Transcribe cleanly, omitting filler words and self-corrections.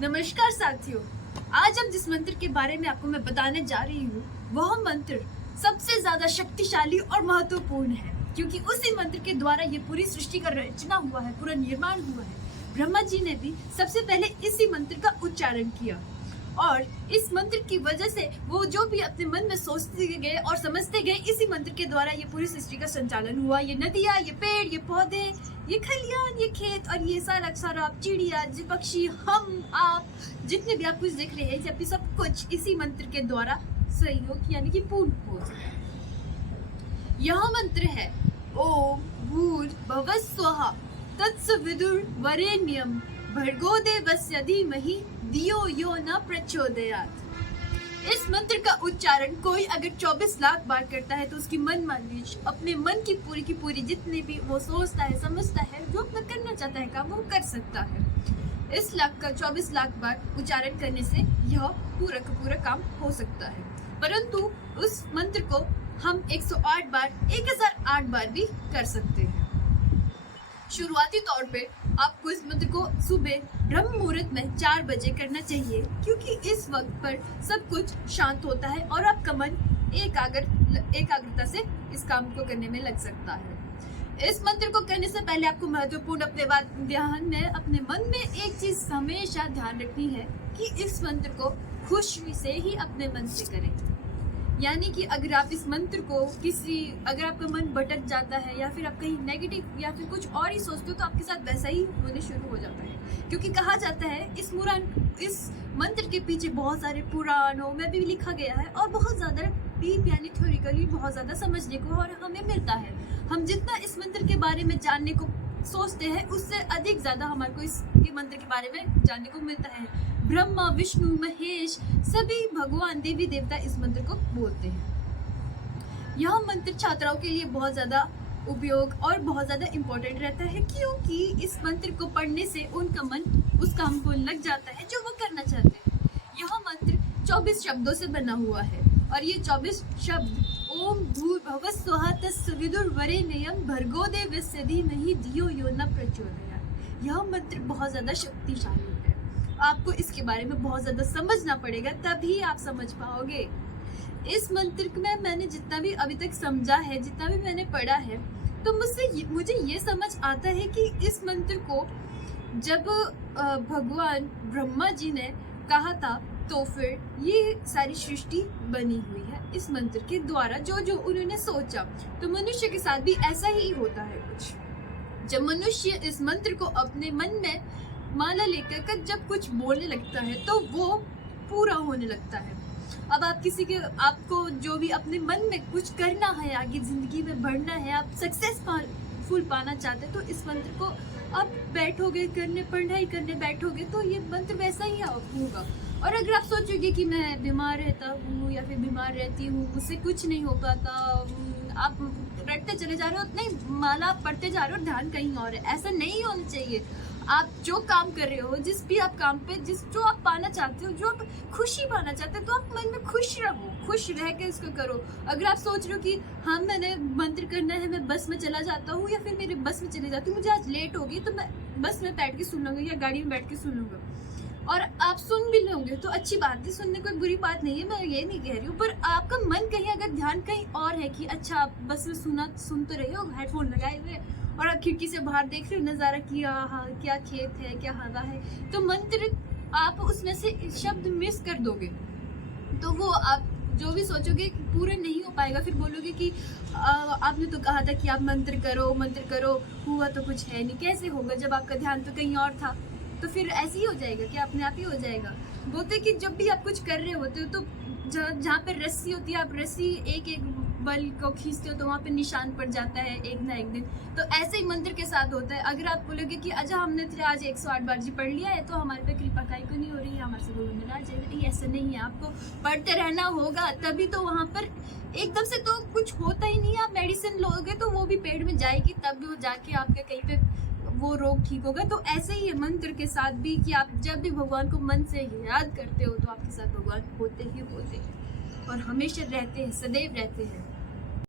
नमस्कार साथियों, आज हम जिस मंत्र के बारे में आपको मैं बताने जा रही हूँ वह मंत्र सबसे ज्यादा शक्तिशाली और महत्वपूर्ण है, क्योंकि उसी मंत्र के द्वारा ये पूरी सृष्टि का रचना हुआ है, पूरा निर्माण हुआ है। ब्रह्मा जी ने भी सबसे पहले इसी मंत्र का उच्चारण किया और इस मंत्र की वजह से वो जो भी अपने मन में सोचते गए और समझते गए, इसी मंत्र के द्वारा ये पूरी सृष्टि का संचालन हुआ। ये नदियाँ, ये पेड़, ये पौधे, ये खलियान, ये खेत और ये सारा चिड़िया, पक्षी, हम, आप, जितने भी आप कुछ देख रहे हैं, जबकि सब कुछ इसी मंत्र के द्वारा सहयोग यानी कि पूर्ण हो सका। यह मंत्र है ओम भूर्भुवः स्वः तत्सवितुर्वरेण्यं भर्गो देवस्य धीमहि धियो यो न प्रचोदयात्। इस मंत्र का उच्चारण कोई अगर 24 लाख बार करता है तो उसकी मन मालिश अपने मन की पूरी जितने भी वो सोचता है, समझता है, जो अपना करना चाहता है काम वो कर सकता है। इस 24 लाख बार उच्चारण करने से यह पूरा का पूरा काम हो सकता है, परंतु उस मंत्र को हम 108 बार, 1008 बार भी कर सकते हैं। शुरुआती तौर पे आपको इस मंत्र को सुबह ब्रह्म मुहूर्त में 4 बजे करना चाहिए, क्योंकि इस वक्त पर सब कुछ शांत होता है और आपका मन एकाग्रता से इस काम को करने में लग सकता है। इस मंत्र को करने से पहले आपको महत्वपूर्ण अपने मन में एक चीज हमेशा ध्यान रखनी है कि इस मंत्र को खुशी से ही अपने मन से करें। यानी कि अगर आप इस मंत्र को अगर आपका मन भटक जाता है या फिर आप कहीं नेगेटिव या फिर कुछ और ही सोचते हो तो आपके साथ वैसा ही होने शुरू हो जाता है, क्योंकि कहा जाता है इस मंत्र के पीछे बहुत सारे पुराणों में भी लिखा गया है और बहुत ज्यादा डीप यानी थ्योरिकली बहुत ज्यादा समझने को और हमें मिलता है। हम जितना इस मंत्र के बारे में जानने को सोचते हैं उससे अधिक ज्यादा हमारे को इसके मंत्र के बारे में जानने को मिलता है। ब्रह्मा, विष्णु, महेश, सभी भगवान, देवी देवता इस मंत्र को बोलते हैं। यह मंत्र छात्राओं के लिए बहुत ज्यादा उपयोग और बहुत ज्यादा इम्पोर्टेंट रहता है, क्योंकि इस मंत्र को पढ़ने से उनका मन उस काम को लग जाता है जो वो करना चाहते हैं। यह मंत्र 24 शब्दों से बना हुआ है और ये 24 शब्द ओम भूर्भुवः स्वः तत्सवितुर्वरेण्यं भर्गो देवस्य धीमहि धियो यो न प्रचोदयात्। यह मंत्र बहुत ज्यादा शक्तिशाली है, आपको इसके बारे में बहुत ज्यादा समझना पड़ेगा, तभी आप समझ पाओगे। इस मंत्र में मैंने जितना भी अभी तक समझा है, जितना भी मैंने पढ़ा है, तो मुझे ये समझ आता है कि इस मंत्र को जब भगवान ब्रह्मा जी ने कहा था तो फिर ये सारी सृष्टि बनी हुई है इस मंत्र के द्वारा। जो उन्होंने सोचा, तो मनुष्य के साथ भी ऐसा ही होता है कुछ। जब मनुष्य इस मंत्र को अपने मन में माला लेकर जब कुछ बोलने लगता है तो वो पूरा होने लगता है। अब आपको जो भी अपने मन में कुछ करना है, आगे जिंदगी में बढ़ना है, आप सक्सेसफुल पाना चाहते हैं, तो इस मंत्र को आप बैठोगे करने, पढ़ाई करने बैठोगे तो ये मंत्र वैसा ही होगा। और अगर आप सोचोगे कि मैं बीमार रहता हूँ या फिर बीमार रहती हूँ, मुझसे कुछ नहीं हो पाता, आप रटते चले जा रहे हो, नहीं, माला आप पढ़ते जा रहे हो, ध्यान कहीं और है, ऐसा नहीं होना चाहिए। आप जो काम कर रहे हो, जिस भी आप काम पे जो आप पाना चाहते हो, जो आप खुशी पाना चाहते हो, तो आप मन में खुश रहो, खुश रह के इसको करो। अगर आप सोच रहे हो कि हाँ मैंने मंत्र करना है, मैं बस में चला जाता हूँ या फिर मेरे बस में चले जाती हूँ, मुझे आज लेट होगी तो मैं बस में बैठ के सुन लूँगा या गाड़ी में बैठ के सुन लूँगा, और आप सुन भी लोगे तो अच्छी बात है, सुनने कोई बुरी बात नहीं है, मैं ये नहीं कह रही हूँ, पर आपका मन कहीं अगर ध्यान कहीं और है कि अच्छा आप बस में सुन तो रहे हो हेडफोन लगाए हुए और आप खिड़की से बाहर देख रहे हो नज़ारा कि हाँ क्या खेत है, क्या हवा है, तो मंत्र आप उसमें से शब्द मिस कर दोगे तो वो आप जो भी सोचोगे पूरे नहीं हो पाएगा। फिर बोलोगे कि आपने तो कहा था कि आप मंत्र करो, हुआ तो कुछ है नहीं, कैसे होगा जब आपका ध्यान तो कहीं और था। तो फिर ऐसे ही हो जाएगा कि अपने आप ही हो जाएगा। बोलते कि जब भी आप कुछ कर रहे होते हो तो जहाँ पे रस्सी होती है, आप रस्सी एक बल को खींचते हो तो वहाँ पे निशान पड़ जाता है एक ना एक दिन। तो ऐसे ही मंत्र के साथ होता है। अगर आप बोलोगे कि अच्छा हमने आज 108 बार जी पढ़ लिया है तो हमारे पे कृपा काहे को नहीं हो रही है, हमारे से गोविंद नाराज है, नहीं, ऐसा नहीं है। आपको पढ़ते रहना होगा, तभी तो वहाँ पर एकदम से तो कुछ होता ही नहीं है। आप मेडिसिन लोगे तो वो भी पेट में जाएगी, तब भी वो जाके आपके कहीं पे वो रोग ठीक होगा। तो ऐसे ही है मंत्र के साथ भी कि आप जब भी भगवान को मन से याद करते हो तो आपके साथ भगवान होते ही होते हैं और हमेशा रहते हैं, सदैव रहते हैं।